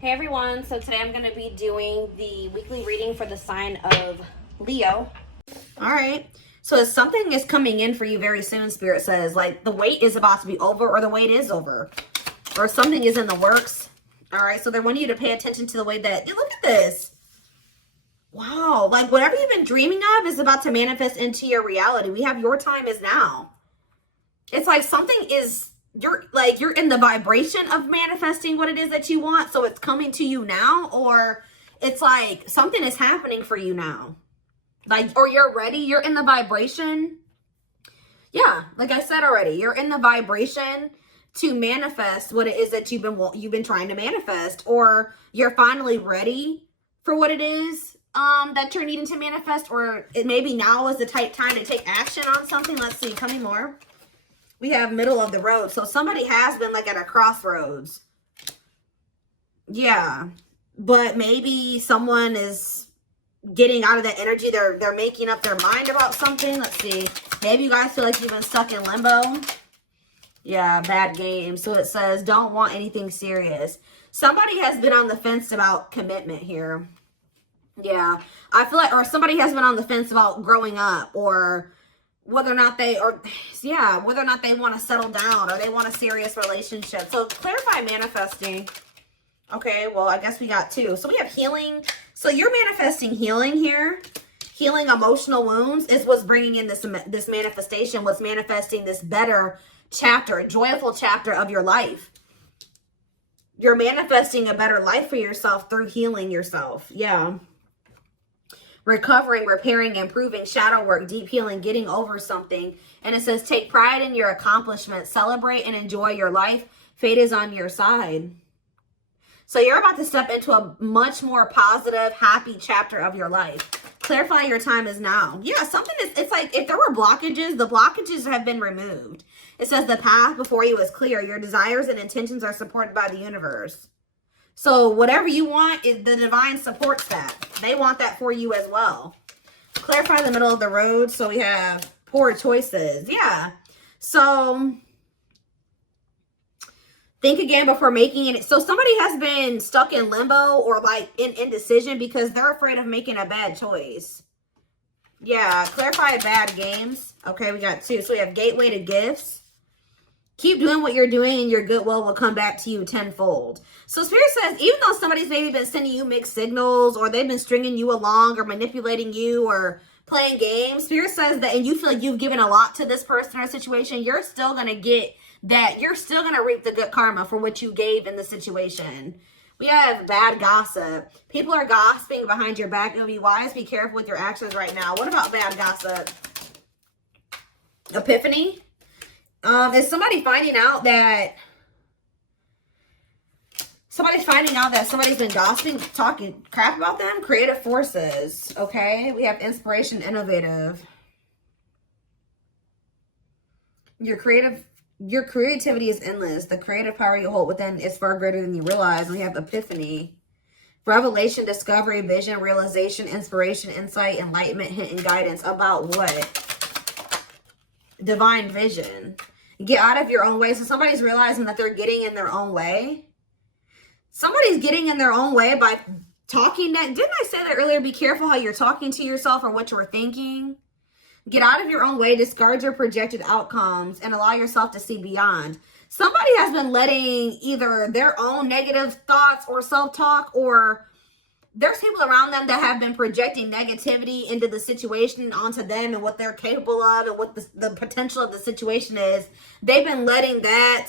Hey everyone, so today I'm going to be doing the weekly reading for the sign of Leo. All right, so something is coming in for you very soon, Spirit says. Like the wait is about to be over, or the wait is over, or something is in the works. All right, so they want you to pay attention to the way that, look at this. Wow, like whatever you've been dreaming of is about to manifest into your reality. We have your time is now. It's like something is... you're in the vibration of manifesting what it is that you want, so it's coming to you now, or it's like something is happening for you now, like, or you're ready, you're in the vibration. Yeah, like I said already, you're in the vibration to manifest what it is that you've been trying to manifest, or you're finally ready for what it is that you're needing to manifest, or it maybe now is the time to take action on something. Let's see, tell me more. We have middle of the road. So somebody has been like at a crossroads. Yeah. But maybe someone is getting out of that energy. They're making up their mind about something. Let's see. Maybe you guys feel like you've been stuck in limbo. Yeah, bad game. So it says, don't want anything serious. Somebody has been on the fence about commitment here. Yeah. I feel like, or somebody has been on the fence about growing up, or whether or not they want to settle down, or they want a serious relationship. So clarify manifesting. Okay, well, I guess we got two. So we have healing. So you're manifesting healing here. Healing emotional wounds is what's bringing in this manifestation, what's manifesting this better chapter, a joyful chapter of your life. You're manifesting a better life for yourself through healing yourself. Yeah. Recovering, repairing, improving, shadow work, deep healing, getting over something. And it says, take pride in your accomplishments, celebrate and enjoy your life. Fate is on your side. So you're about to step into a much more positive, happy chapter of your life. Clarify your time is now. Yeah, something is, it's like if there were blockages, the blockages have been removed. It says the path before you is clear. Your desires and intentions are supported by the universe. So whatever you want, the divine supports that. They want that for you as well. Clarify the middle of the road. So we have poor choices. Yeah. So think again before making it. So somebody has been stuck in limbo, or like in indecision because they're afraid of making a bad choice. Yeah. Clarify bad games. Okay, we got two. So we have gateway to gifts. Keep doing what you're doing and your goodwill will come back to you tenfold. So Spirit says, even though somebody's maybe been sending you mixed signals, or they've been stringing you along, or manipulating you, or playing games, Spirit says that, and you feel like you've given a lot to this person or situation, you're still going to get that. You're still going to reap the good karma for what you gave in the situation. We have bad gossip. People are gossiping behind your back. It'll be wise. Be careful with your actions right now. What about bad gossip? Epiphany. Is somebody finding out that somebody's been gossiping, talking crap about them? Creative forces. Okay, we have inspiration, innovative. Your creativity is endless. The creative power you hold within is far greater than you realize. We have epiphany, revelation, discovery, vision, realization, inspiration, insight, enlightenment, hint, and guidance. About what? Divine vision. Get out of your own way. So somebody's realizing that they're getting in their own way. Somebody's getting in their own way by talking that. Didn't I say that earlier? Be careful how you're talking to yourself or what you're thinking. Get out of your own way. Discard your projected outcomes and allow yourself to see beyond. Somebody has been letting either their own negative thoughts or self-talk, or there's people around them that have been projecting negativity into the situation, onto them and what they're capable of and what the potential of the situation is. They've been letting that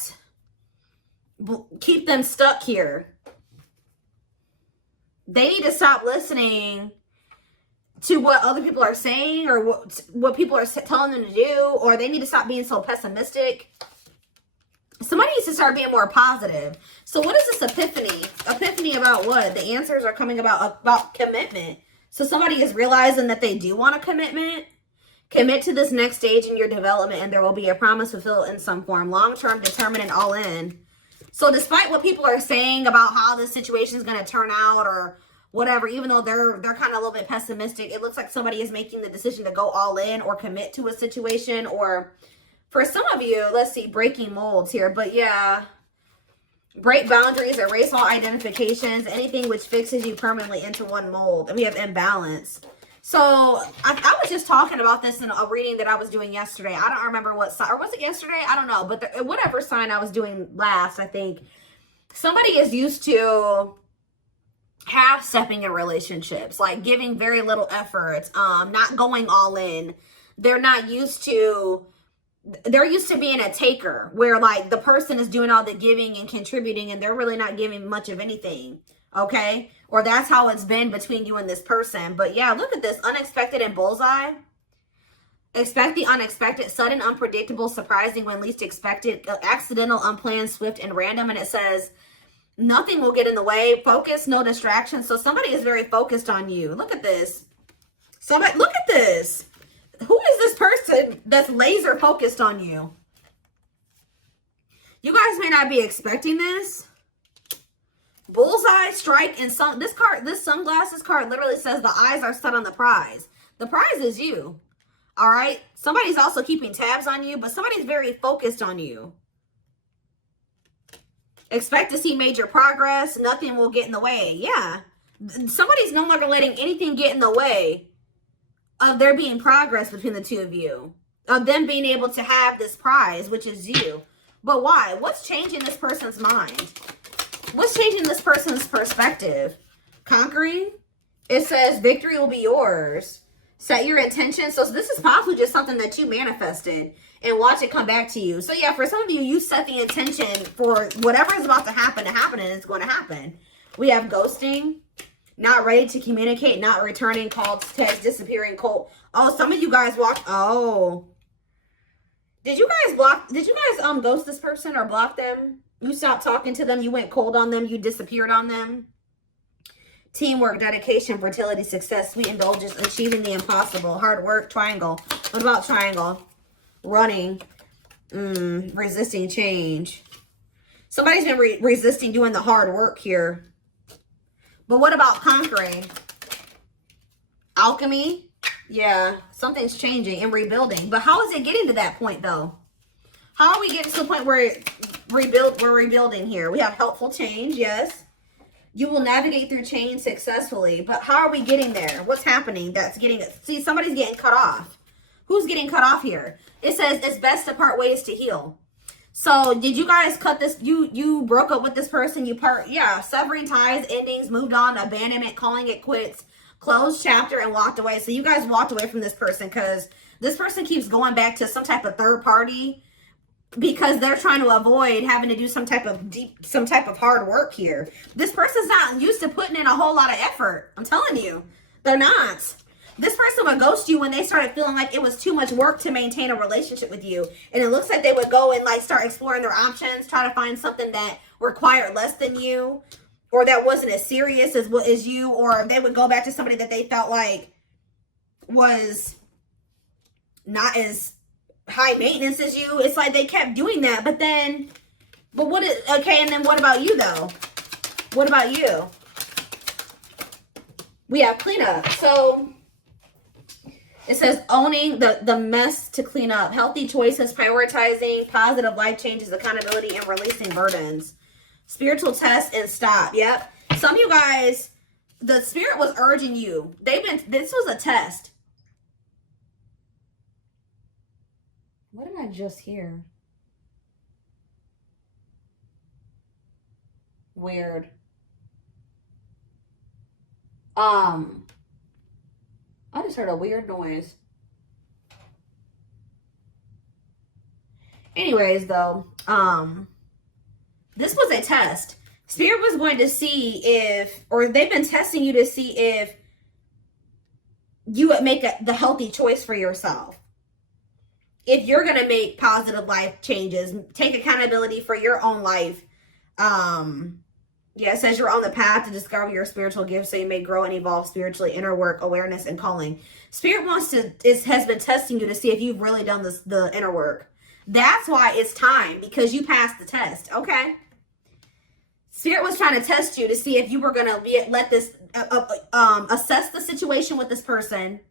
keep them stuck here. They need to stop listening to what other people are saying, or what people are telling them to do, or they need to stop being so pessimistic. Somebody needs to start being more positive. So what is this epiphany? Epiphany about what? The answers are coming about commitment. So somebody is realizing that they do want a commitment. Commit to this next stage in your development, and there will be a promise fulfilled in some form. Long-term, determined, and all in. So despite what people are saying about how this situation is going to turn out, or whatever, even though they're kind of a little bit pessimistic, it looks like somebody is making the decision to go all in or commit to a situation. Or for some of you, let's see, breaking molds here. But yeah, Break boundaries, erase all identifications, anything which fixes you permanently into one mold. And we have imbalance. So I was just talking about this in a reading that I was doing yesterday. I don't remember what sign, or was it yesterday? I don't know. But whatever sign I was doing last, I think somebody is used to half-stepping in relationships, like giving very little effort, not going all in. They're not used to, they're used to being a taker, where like the person is doing all the giving and contributing and they're really not giving much of anything. Okay? Or that's how it's been between you and this person. But yeah, look at this. Unexpected and bullseye. Expect the unexpected, sudden, unpredictable, surprising when least expected, accidental, unplanned, swift, and random. And it says, nothing will get in the way. Focus, no distractions. So somebody is very focused on you. Look at this. Somebody, look at this. Who is this person that's laser focused on you? You guys may not be expecting this. Bullseye, strike, and this sunglasses card literally says the eyes are set on the prize. The prize is you. All right? Somebody's also keeping tabs on you, but somebody's very focused on you. Expect to see major progress. Nothing will get in the way. Yeah. Somebody's no longer letting anything get in the way of there being progress between the two of you. Of them being able to have this prize, which is you. But why? What's changing this person's mind? What's changing this person's perspective? Conquering? It says victory will be yours. Set your intention. So this is possibly just something that you manifested and watch it come back to you. So yeah, for some of you, you set the intention for whatever is about to happen and it's going to happen. We have ghosting, not ready to communicate, not returning calls, text, disappearing, cold. Oh, some of you guys walked. Oh, did you guys ghost this person or block them? You stopped talking to them. You went cold on them. You disappeared on them. Teamwork, dedication, fertility, success, sweet indulgence, achieving the impossible, hard work, triangle. What about triangle? Running, resisting change. Somebody's been resisting doing the hard work here. But what about conquering? Alchemy. Yeah, something's changing and rebuilding. But how is it getting to that point, though? How are we getting to the point where we're rebuilding here? We have helpful change, yes. You will navigate through change successfully. But how are we getting there? What's happening that's getting it? See, somebody's getting cut off. Who's getting cut off here? It says it's best to part ways to heal. So did you guys cut this? You broke up with this person. Yeah, severing ties, endings, moved on, abandonment, calling it quits, closed chapter, and walked away. So you guys walked away from this person because this person keeps going back to some type of third party because they're trying to avoid having to do some type of hard work here. This person's not used to putting in a whole lot of effort. I'm telling you, they're not. This person would ghost you when they started feeling like it was too much work to maintain a relationship with you. And it looks like they would go and like start exploring their options, try to find something that required less than you, or that wasn't as serious as you, or they would go back to somebody that they felt like was not as high maintenance as you. It's like they kept doing that, but then, okay, and then what about you though? What about you? We have cleanup. So it says owning the mess to clean up, healthy choices, prioritizing, positive life changes, accountability, and releasing burdens. Spiritual test and stop. Yep. Some of you guys, the spirit was urging you. This was a test. What did I just hear? Weird. I just heard a weird noise. Anyways, though, this was a test. Spirit was going to see they've been testing you to see if you would make the healthy choice for yourself. If you're going to make positive life changes, take accountability for your own life. Yeah, it says you're on the path to discover your spiritual gifts so you may grow and evolve spiritually, inner work, awareness, and calling. Spirit has been testing you to see if you've really done the inner work. That's why it's time, because you passed the test, okay? Spirit was trying to test you to see if you were going to assess the situation with this person,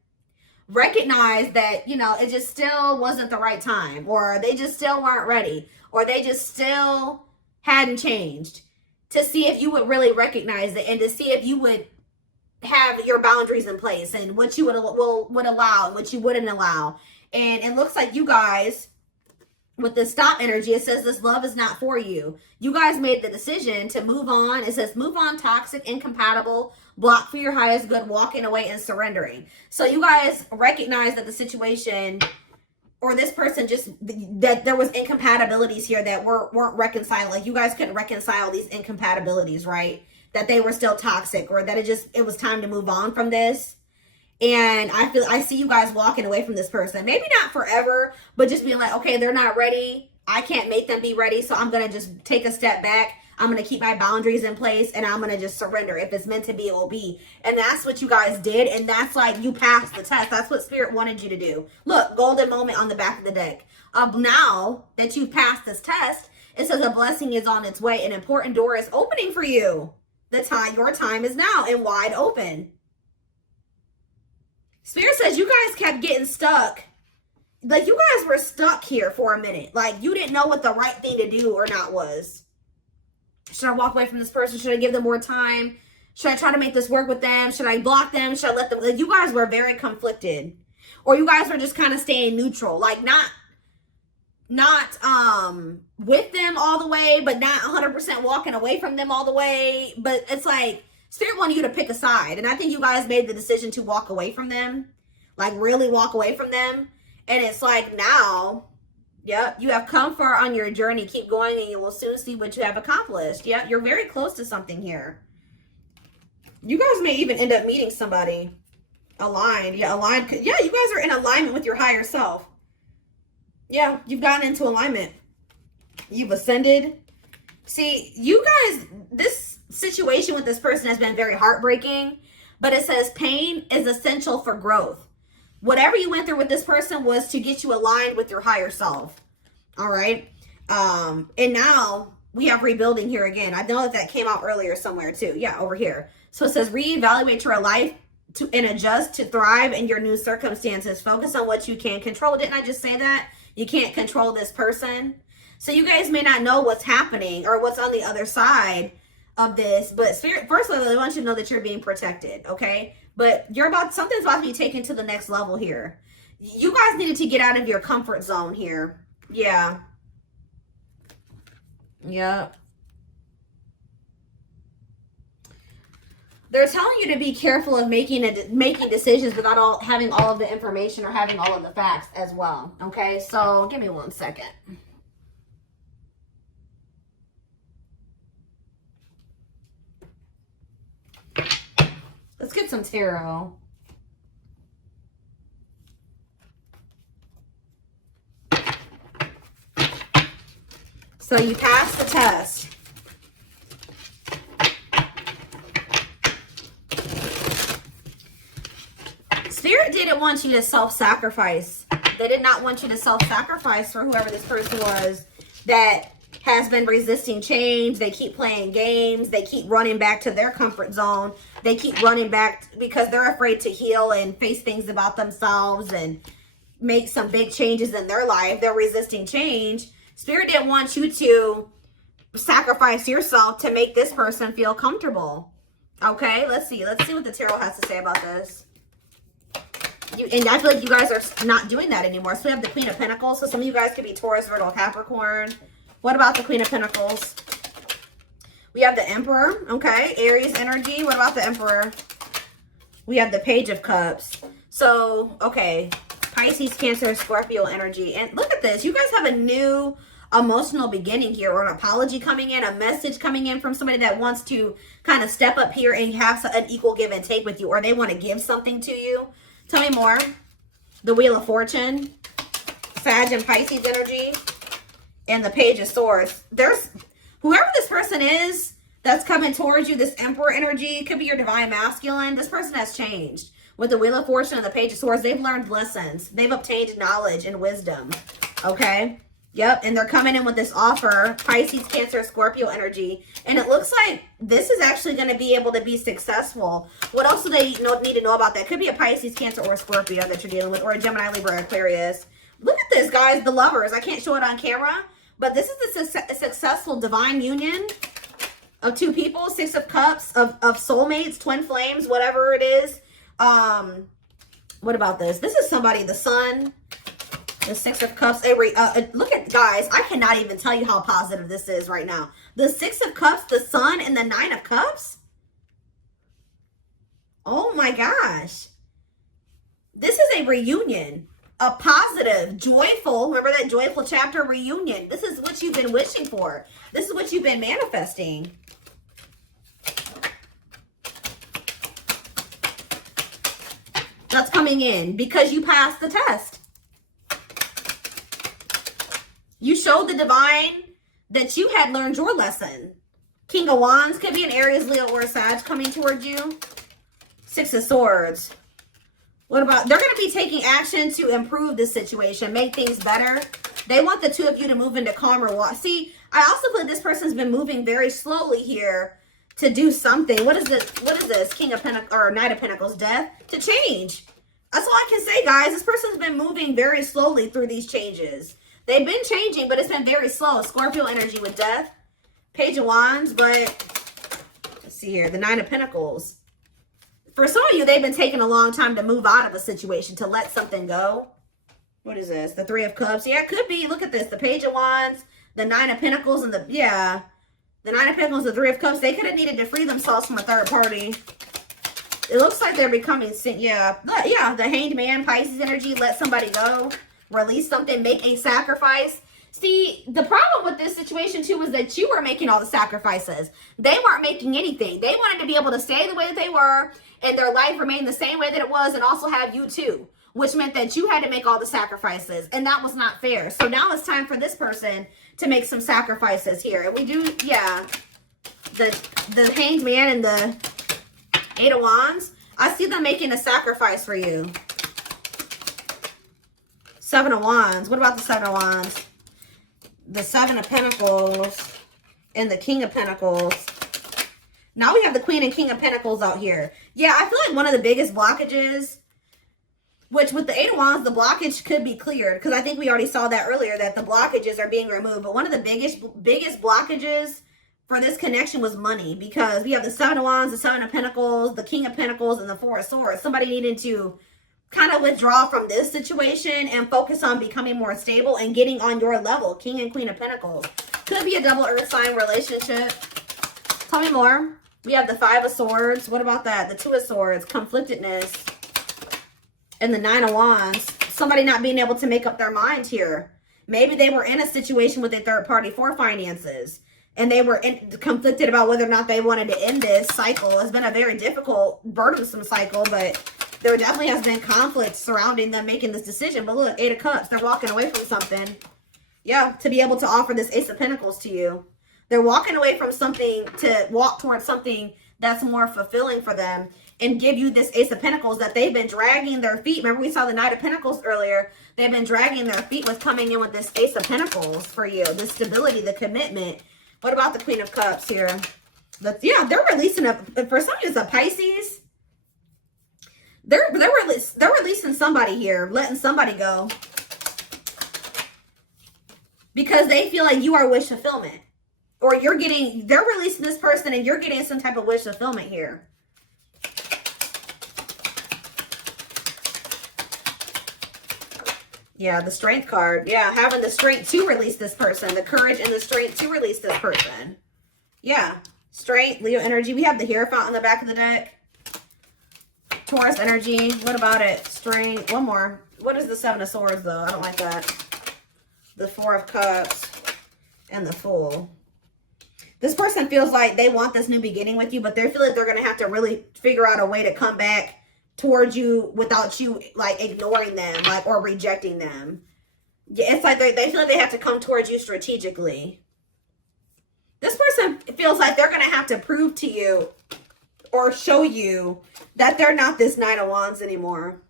recognize that, it just still wasn't the right time, or they just still weren't ready, or they just still hadn't changed, to see if you would really recognize it, and to see if you would have your boundaries in place, and what you would allow and what you wouldn't allow. And it looks like you guys, with the stop energy, it says this love is not for you. You guys made the decision to move on. It says move on, toxic, incompatible, block for your highest good, walking away and surrendering. So you guys recognize that the situation, or this person, just that there was incompatibilities here that weren't reconciled. Like you guys couldn't reconcile these incompatibilities, right? That they were still toxic, or that it was time to move on from this. And I see you guys walking away from this person. Maybe not forever, but just being like, okay, they're not ready. I can't make them be ready. So I'm going to just take a step back. I'm going to keep my boundaries in place, and I'm going to just surrender. If it's meant to be, it will be. And that's what you guys did. And that's like, you passed the test. That's what Spirit wanted you to do. Look, golden moment on the back of the deck. Now that you've passed this test, it says a blessing is on its way. An important door is opening for you. Your time is now and wide open. Spirit says you guys kept getting stuck. Like you guys were stuck here for a minute. Like you didn't know what the right thing to do or not was. Should I walk away from this person? Should I give them more time? Should I try to make this work with them? Should I block them? Should I let them? Like, you guys were very conflicted. Or you guys were just kind of staying neutral. Like not with them all the way, but not 100% walking away from them all the way. But it's like Spirit wanted you to pick a side. And I think you guys made the decision to walk away from them. Like really walk away from them. And it's like now, yep, you have come far on your journey. Keep going and you will soon see what you have accomplished. Yep, you're very close to something here. You guys may even end up meeting somebody aligned. Yeah, aligned. Yeah, you guys are in alignment with your higher self. Yeah, you've gotten into alignment. You've ascended. See, you guys, this situation with this person has been very heartbreaking, but it says pain is essential for growth. Whatever you went through with this person was to get you aligned with your higher self. All right. And now we have rebuilding here again. I know that came out earlier somewhere too. Yeah, over here. So it says reevaluate your life and adjust to thrive in your new circumstances. Focus on what you can control. Didn't I just say that? You can't control this person. So you guys may not know what's happening or what's on the other side of this, but Spirit, first of all, I want you to know that you're being protected, okay? But something's about to be taken to the next level here. You guys needed to get out of your comfort zone here. Yeah. Yep. They're telling you to be careful of making decisions without having all of the information or having all of the facts as well. Okay, so give me 1 second. Let's get some tarot. So you passed the test. Spirit didn't want you to self-sacrifice. They did not want you to self-sacrifice for whoever this person was that has been resisting change. They keep playing games. They keep running back to their comfort zone. They keep running back because they're afraid to heal and face things about themselves and make some big changes in their life. They're resisting change. Spirit didn't want you to sacrifice yourself to make this person feel comfortable. Okay, let's see. Let's see what the tarot has to say about this. And I feel like you guys are not doing that anymore. So we have the Queen of Pentacles. So some of you guys could be Taurus, Virgo, Capricorn. What about the Queen of Pentacles? We have the Emperor. Okay, Aries energy. What about the Emperor? We have the Page of Cups. So, okay, Pisces, Cancer, Scorpio energy. And look at this. You guys have a new emotional beginning here, or an apology coming in, a message coming in from somebody that wants to kind of step up here and have an equal give and take with you, or they want to give something to you. Tell me more. The Wheel of Fortune, Sag and Pisces energy, and the Page of Swords. There's whoever this person is that's coming towards you, this Emperor energy, could be your divine masculine. This person has changed. With the Wheel of Fortune and the Page of Swords, they've learned lessons. They've obtained knowledge and wisdom. Okay? Yep, and they're coming in with this offer, Pisces, Cancer, Scorpio energy. And it looks like this is actually going to be able to be successful. What else do they need to know about that? Could be a Pisces, Cancer, or a Scorpio that you're dealing with, or a Gemini, Libra, Aquarius. Look at this, guys, the Lovers. I can't show it on camera, But this is a successful divine union of two people, Six of Cups, of soulmates, twin flames, whatever it is. What about this? This is somebody, the Sun, the Six of Cups. Look at, guys, I cannot even tell you how positive this is right now. The Six of Cups, the Sun, and the Nine of Cups. Oh my gosh. This is a reunion. A positive, joyful, remember that joyful chapter, reunion. This is what you've been wishing for. This is what you've been manifesting. That's coming in because you passed the test. You showed the divine that you had learned your lesson. King of Wands could be an Aries, Leo, or a Sag coming towards you. Six of Swords. What about, they're going to be taking action to improve this situation, make things better. They want the two of you to move into calmer water. See, I also feel like this person's been moving very slowly here to do something. What is this? What is this? King of Pentacles, or Knight of Pentacles, Death, to change. That's all I can say, guys. This person's been moving very slowly through these changes. They've been changing, but it's been very slow. Scorpio energy with Death. Page of Wands, but let's see here. The Nine of Pentacles. For some of you, they've been taking a long time to move out of a situation, to let something go. What is this? The Three of Cups. Yeah, it could be. Look at this. The Page of Wands, the Nine of Pentacles, and the Nine of Pentacles, the Three of Cups. They could have needed to free themselves from a third party. It looks like they're becoming, the Hanged Man, Pisces energy. Let somebody go. Release something. Make a sacrifice. See, the problem with this situation, too, is that you were making all the sacrifices. They weren't making anything. They wanted to be able to stay the way that they were and their life remain the same way that it was, and also have you, too, which meant that you had to make all the sacrifices, and that was not fair. So now it's time for this person to make some sacrifices here. And we do, the Hanged Man and the Eight of Wands. I see them making a sacrifice for you. Seven of Wands. What about the Seven of Wands? The Seven of Pentacles and the King of Pentacles. Now we have the Queen and King of Pentacles out here. Yeah, I feel like one of the biggest blockages, which with the Eight of Wands, the blockage could be cleared, because I think we already saw that earlier, that the blockages are being removed. But one of the biggest blockages for this connection was money, because we have the Seven of Wands, the Seven of Pentacles, the King of Pentacles, and the Four of Swords. Somebody needed to kind of withdraw from this situation and focus on becoming more stable and getting on your level. King and Queen of Pentacles. Could be a double earth sign relationship. Tell me more. We have the Five of Swords. What about that? The Two of Swords. Conflictedness. And the Nine of Wands. Somebody not being able to make up their mind here. Maybe they were in a situation with a third party for finances, and they were conflicted about whether or not they wanted to end this cycle. It's been a very difficult, burdensome cycle, but there definitely has been conflict surrounding them making this decision. But look, Eight of Cups. They're walking away from something. Yeah, to be able to offer this Ace of Pentacles to you. They're walking away from something to walk towards something that's more fulfilling for them and give you this Ace of Pentacles that they've been dragging their feet. Remember, we saw the Knight of Pentacles earlier. They've been dragging their feet with coming in with this Ace of Pentacles for you. The stability, the commitment. What about the Queen of Cups here? They're releasing for some of you, it's a Pisces. They're releasing somebody here, letting somebody go, because they feel like you are wish fulfillment, or they're releasing this person and you're getting some type of wish fulfillment here. Yeah, the Strength card. Yeah, having the strength to release this person, the courage and the strength to release this person. Yeah, Strength, Leo energy. We have the Hierophant on the back of the deck. Taurus energy. What about it? Strength. One more. What is the Seven of Swords, though? I don't like that. The Four of Cups and the Fool. This person feels like they want this new beginning with you, but they feel like they're going to have to really figure out a way to come back towards you without you, like, ignoring them, like, or rejecting them. Yeah, it's like they feel like they have to come towards you strategically. This person feels like they're going to have to prove to you or show you that they're not this Nine of Wands anymore.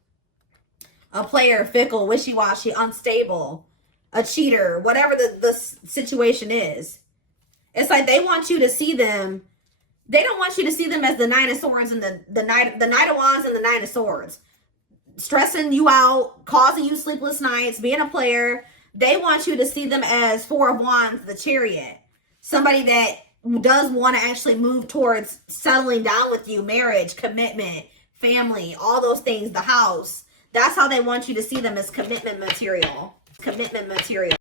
A player, fickle, wishy-washy, unstable, a cheater, whatever the situation is. It's like they want you to see them. They don't want you to see them as the Nine of Swords and the Knight of Wands and the Nine of Swords. Stressing you out, causing you sleepless nights, being a player. they want you to see them as Four of Wands, the Chariot. Somebody that does want to actually move towards settling down with you, marriage, commitment, family, all those things, the house. That's how they want you to see them, as commitment material. Commitment material.